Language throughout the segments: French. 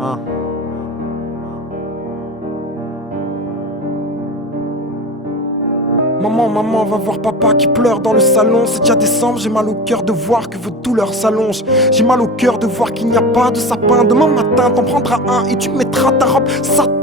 Hein. Maman, maman, va voir papa qui pleure dans le salon. C'est déjà décembre, j'ai mal au cœur de voir que vos douleurs s'allongent. J'ai mal au cœur de voir qu'il n'y a pas de sapin. Demain matin, t'en prendras un et tu mettras ta robe satin.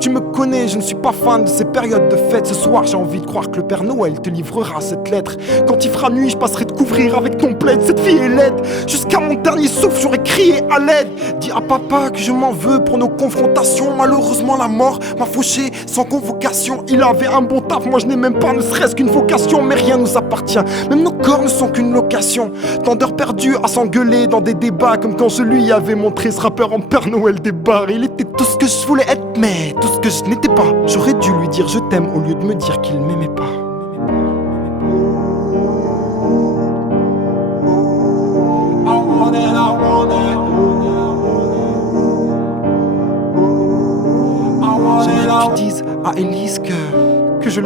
Tu me connais, je ne suis pas fan de ces périodes de fête. Ce soir, j'ai envie de croire que le Père Noël te livrera cette lettre. Quand il fera nuit, je passerai te couvrir avec ton plaid. Cette fille est laide, jusqu'à mon dernier souffle, j'aurais crié à l'aide. Dis à papa que je m'en veux pour nos confrontations. Malheureusement, la mort m'a fauché sans convocation. Il avait un bon taf, moi je n'ai même pas ne serait-ce qu'une vocation. Mais rien nous appartient, même nos corps ne sont qu'une location. Tant d'heures perdues à s'engueuler dans des débats, comme quand je lui avais montré ce rappeur en Père Noël des bars. Il était tout ce que je voulais être, mais tout ce que je n'étais pas. J'aurais dû lui dire je t'aime au lieu de me dire qu'il m'aimait pas. J'aimerais que tu dises à Elise que je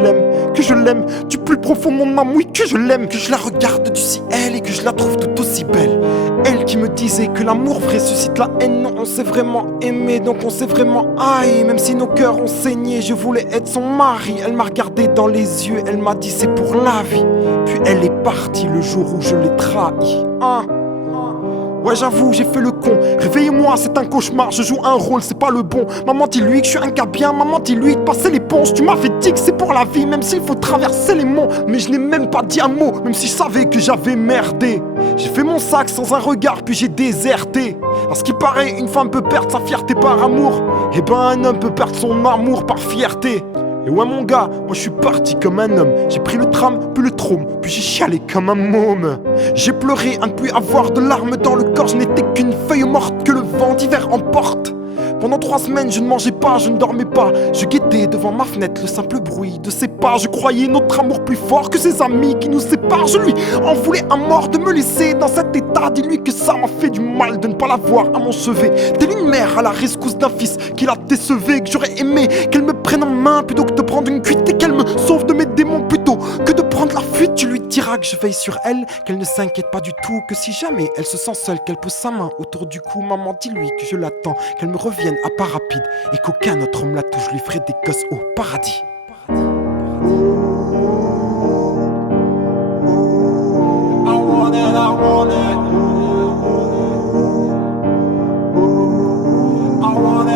l'aime, du plus profond de mon âme, oui que je l'aime. Que je la regarde du ciel et que je la trouve tout aussi belle. Elle qui me disait que l'amour vrai suscite la haine. Non, on s'est vraiment aimé, donc on s'est vraiment haï. Même si nos cœurs ont saigné, je voulais être son mari. Elle m'a regardé dans les yeux, elle m'a dit c'est pour la vie. Puis elle est partie le jour où je l'ai trahi. Ouais, j'avoue, j'ai fait le con. Réveillez-moi, c'est un cauchemar. Je joue un rôle, c'est pas le bon. Maman, dis-lui que je suis un gars bien. Maman, dis-lui de passer l'éponge. Tu m'avais dit que c'est pour la vie, même s'il faut traverser les monts. Mais je n'ai même pas dit un mot, même si je savais que j'avais merdé. J'ai fait mon sac sans un regard, puis j'ai déserté. À ce qui paraît, une femme peut perdre sa fierté par amour. Et ben, un homme peut perdre son amour par fierté. Et ouais mon gars, moi je suis parti comme un homme. J'ai pris le tram, puis le trône, puis j'ai chialé comme un môme. J'ai pleuré à ne plus avoir de larmes dans le corps. Je n'étais qu'une feuille morte que le vent d'hiver emporte. Pendant 3 semaines je ne mangeais pas, je ne dormais pas. Je guettais devant ma fenêtre le simple bruit de ses pas. Je croyais notre amour plus fort que ses amis qui nous séparent. Je lui en voulais à mort de me laisser dans cet état. Dis-lui que ça m'a fait du mal de ne pas la voir à mon chevet. Telle une mère à la rescousse d'un fils qui la décevait. Que j'aurais aimé qu'elle me prenne en main plutôt que de prendre une cuite. Et qu'elle me sauve de mes démons plutôt que de prendre la fuite. Tu lui diras que je veille sur elle, qu'elle ne s'inquiète pas du tout. Que si jamais elle se sent seule, qu'elle pose sa main autour du cou. Maman, dis-lui que je l'attends, qu'elle me revienne à pas rapide et qu'aucun autre homme la touche. Je lui ferai des gosses au paradis.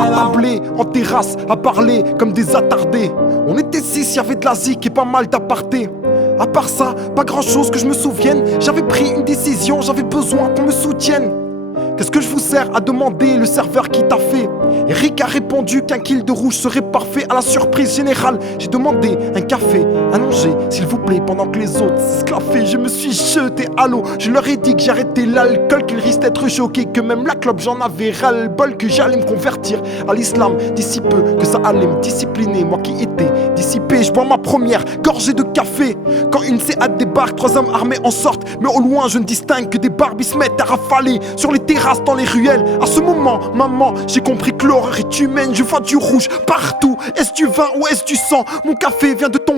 À tabler, en terrasse, à parler comme des attardés. On était 6, y'avait de la zik et pas mal d'apartés. À part ça, pas grand chose que je me souvienne. J'avais pris une décision, j'avais besoin qu'on me soutienne. Qu'est-ce que je vous sers à demander le serveur qui t'a fait? Eric a répondu qu'un kill de rouge serait parfait. À la surprise générale, j'ai demandé un café allongé, s'il vous plaît, pendant que les autres s'esclaffaient. Je me suis jeté à l'eau, je leur ai dit que j'arrêtais l'alcool, qu'ils risquent d'être choqués, que même la clope j'en avais ras-le-bol, que j'allais me convertir à l'islam d'ici peu, que ça allait me discipliner. Moi qui étais dissipé, je bois ma première gorgée de café. Quand une C4 débarque, 3 hommes armés en sortent, mais au loin je ne distingue que des Barbies se mettent à rafaler sur les terrasses, dans les ruelles. À ce moment, maman, j'ai compris que l'horreur est humaine. Je vois du rouge partout. Est-ce du vin ou est-ce du sang? Mon café vient de tomber.